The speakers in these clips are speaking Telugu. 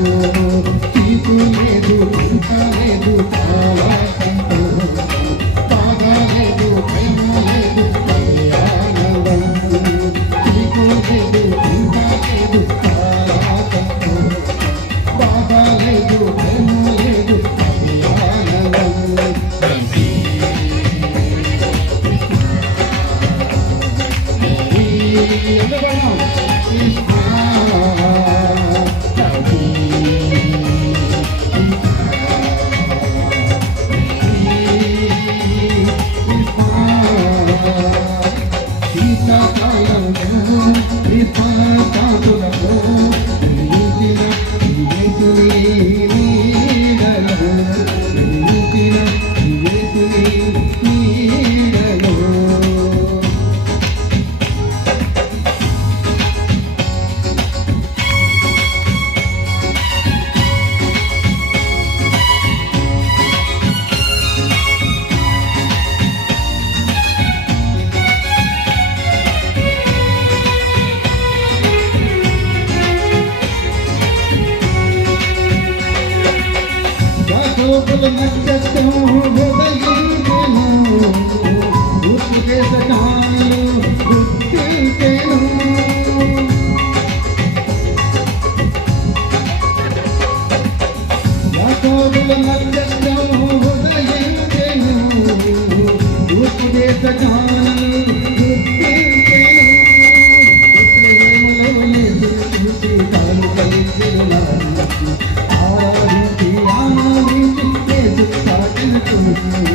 Senhor. లోపల నక్షత్రం ఉదయించెను ఉప్పు చేస కాలు గుర్తించెను సాటిన చూసి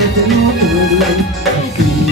something on the lake.